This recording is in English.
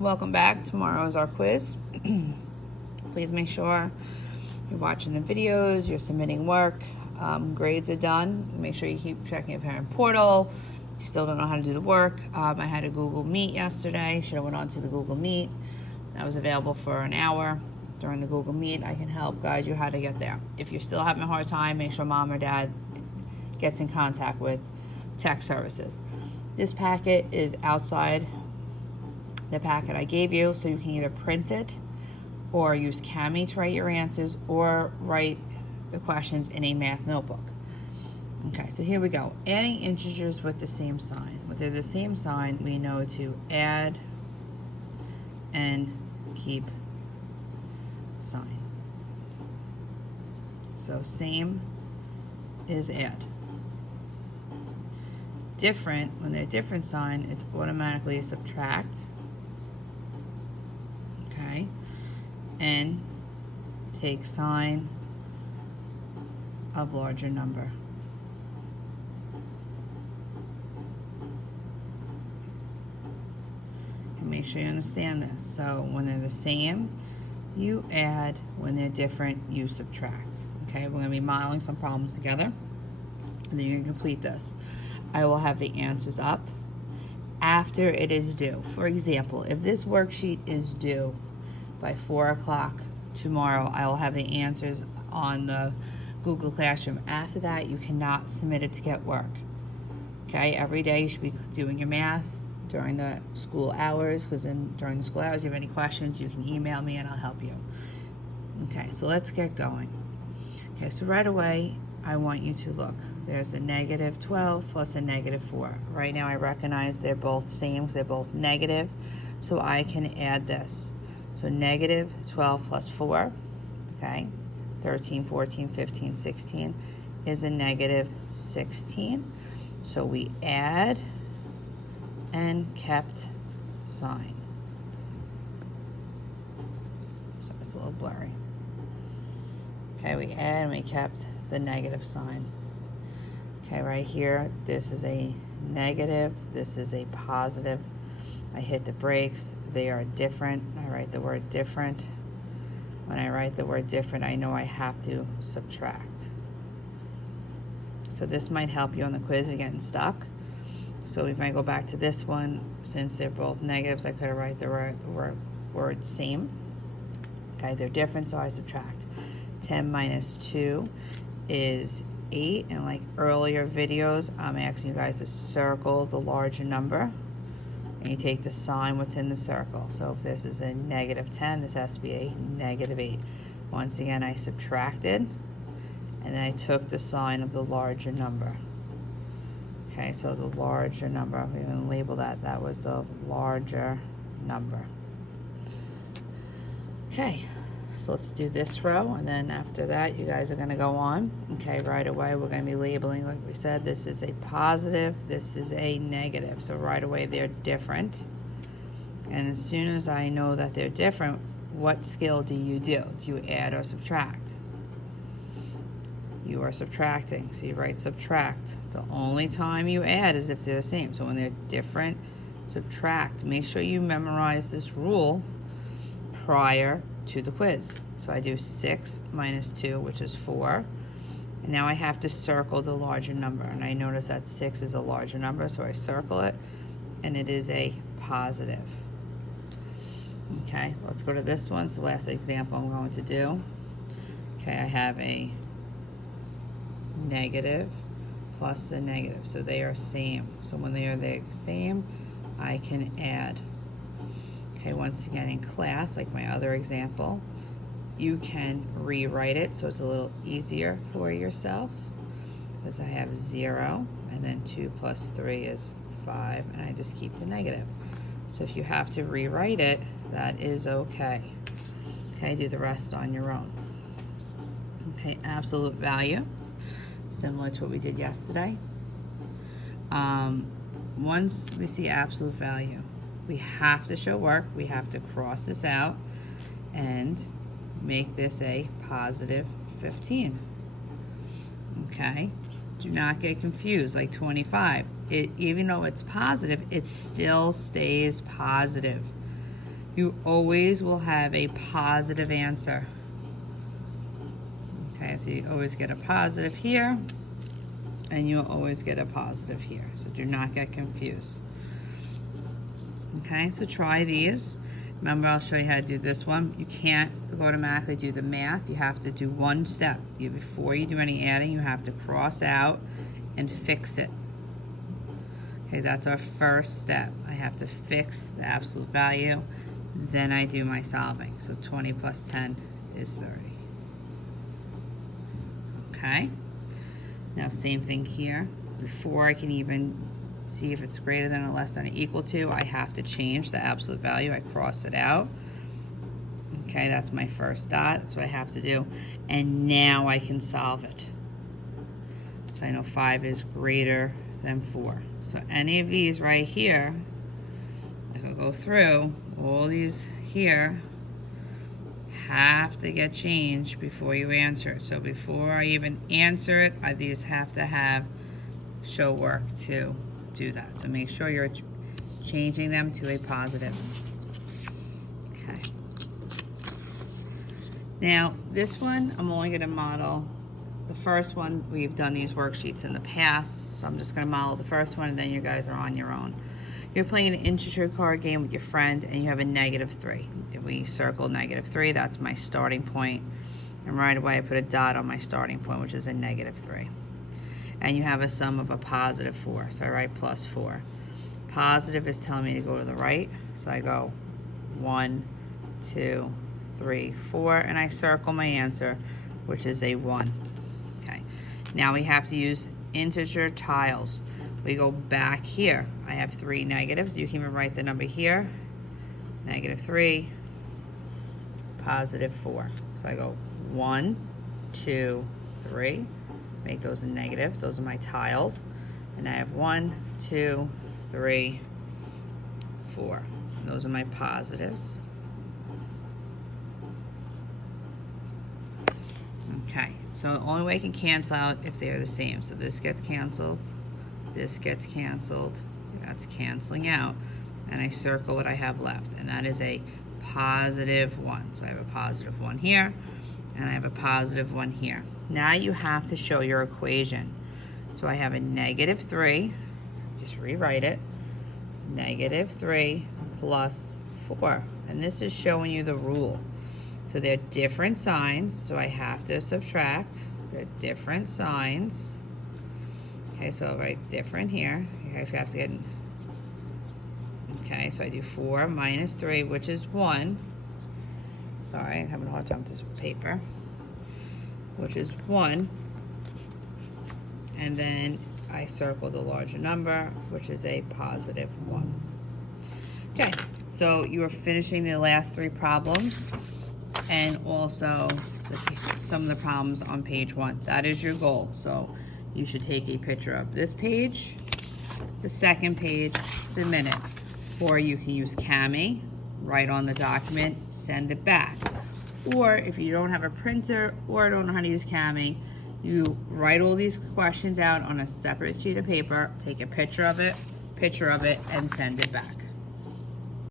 Welcome back. Tomorrow is our quiz. Please make sure you're watching the videos, you're submitting work, grades are done. Make sure you keep checking your parent portal. You still don't know how to do the work. I had a Google Meet yesterday. Should have went on to the Google Meet. I was available for an hour during the Google Meet. I can help guide you how to get there. If you're still having a hard time, make sure mom or dad gets in contact with tech services. This packet is outside the packet I gave you, so you can either print it or use Kami to write your answers or write the questions in a math notebook. Okay, so here we go. Adding integers with the same sign. When they're the same sign, we know to add and keep sign. So same is add. Different, when they're different sign, it's automatically a subtract. Okay, and take sign of larger number. And make sure you understand this. So when they're the same, you add. When they're different, you subtract. Okay, we're going to be modeling some problems together, and then you're going to complete this. I will have the answers up after it is due. For example, if this worksheet is due by 4 o'clock tomorrow, I will have the answers on the Google Classroom. After that, you cannot submit it to get work. Okay, every day you should be doing your math during the school hours, because during the school hours, if you have any questions, you can email me and I'll help you. Okay, so let's get going. Okay, so right away, I want you to look. There's a negative 12 plus a negative 4. Right now I recognize they're both same because they're both negative, so I can add this. So negative 12 plus 4, okay, 13, 14, 15, 16 is a negative 16. So we add and kept sign. So it's a little blurry. Okay, we add and we kept the negative sign. Okay, right here, this is a negative, this is a positive. I hit the brakes, they are different. I write the word different. When I write the word different, I know I have to subtract. So this might help you on the quiz if you're getting stuck. So if I go back to this one, since they're both negatives, I could have write the word same. Okay, they're different, so I subtract. 10 minus 2 is 8, and like earlier videos, I'm asking you guys to circle the larger number, and you take the sign what's in the circle. So if this is a negative 10, this has to be a negative 8. Once again, I subtracted, and then I took the sign of the larger number. Okay, so the larger number, I'm going to label that. That was the larger number. Okay. So let's do this row, and then after that you guys are going to go on. Okay, right away we're going to be labeling, like we said, this is a positive, this is a negative. So right away they're different. And as soon as I know that they're different, what skill do you do? Do you add or subtract? You are subtracting, so you write subtract. The only time you add is if they're the same. So when they're different, subtract. Make sure you memorize this rule prior to the quiz. So I do 6 minus 2, which is 4. And now I have to circle the larger number. And I notice that 6 is a larger number, so I circle it, and it is a positive. Okay, let's go to this one. It's the last example I'm going to do. Okay, I have a negative plus a negative. So they are same. So when they are the same, I can add. Okay, once again in class, like my other example, you can rewrite it so it's a little easier for yourself, because I have 0, and then 2 plus 3 is 5, and I just keep the negative. So if you have to rewrite it, that is okay. Okay, do the rest on your own. Okay, absolute value, similar to what we did yesterday. Once we see absolute value, we have to show work. We have to cross this out and make this a positive 15. Okay, do not get confused. Like 25, even though it's positive, it still stays positive. you always will have a positive answer. Okay, so you always get a positive here, and you'll always get a positive here. So do not get confused. Okay, so try these. Remember, I'll show you how to do this one. You can't automatically do the math. You have to do one step. Before you do any adding, you have to cross out and fix it. Okay, that's our first step. I have to fix the absolute value, then I do my solving. So 20 plus 10 is 30. Okay, now same thing here. Before I can even see if it's greater than or less than or equal to, I have to change the absolute value. I cross it out. Okay, that's my first dot. That's what I have to do. And now I can solve it. So I know 5 is greater than 4. So any of these right here, I can go through, all these here have to get changed before you answer it. So before I even answer it, these have to have show work to do that. So make sure you're changing them to a positive. Okay. Now this one, I'm only going to model the first one. We've done these worksheets in the past, so I'm just going to model the first one, and then you guys are on your own. You're playing an integer card game with your friend, and you have a -3. If we circle -3, that's my starting point, and right away I put a dot on my starting point, which is a -3. And you have a sum of a +4, so I write +4. Positive is telling me to go to the right, so I go 1, 2, 3, 4, and I circle my answer, which is a 1. Okay, now we have to use integer tiles. We go back here. I have 3 negatives. You can even write the number here. -3, +4. So I go 1, 2, 3. Make those in negatives. Those are my tiles. And I have 1, 2, 3, 4. And those are my positives. Okay, so the only way I can cancel out if they're the same. So this gets canceled, this gets canceled, that's canceling out, and I circle what I have left, and that is a +1. So I have a +1 here, and I have a +1 here. Now you have to show your equation. So I have a -3, just rewrite it, -3 plus 4, and this is showing you the rule. So they're different signs, so I have to subtract. They're different signs. Okay, so I'll write different here. You guys have to get, okay, so I do 4 minus 3, which is 1. Sorry, I'm having a hard time with this paper. Which is 1. And then I circle the larger number, which is a +1. Okay, so you are finishing the last 3 problems, and also some of the problems on page 1. That is your goal. So you should take a picture of this page, the second page, submit it. Or you can use Kami, write on the document, send it back. Or if you don't have a printer or don't know how to use Kami, you write all these questions out on a separate sheet of paper, take a picture of it, and send it back.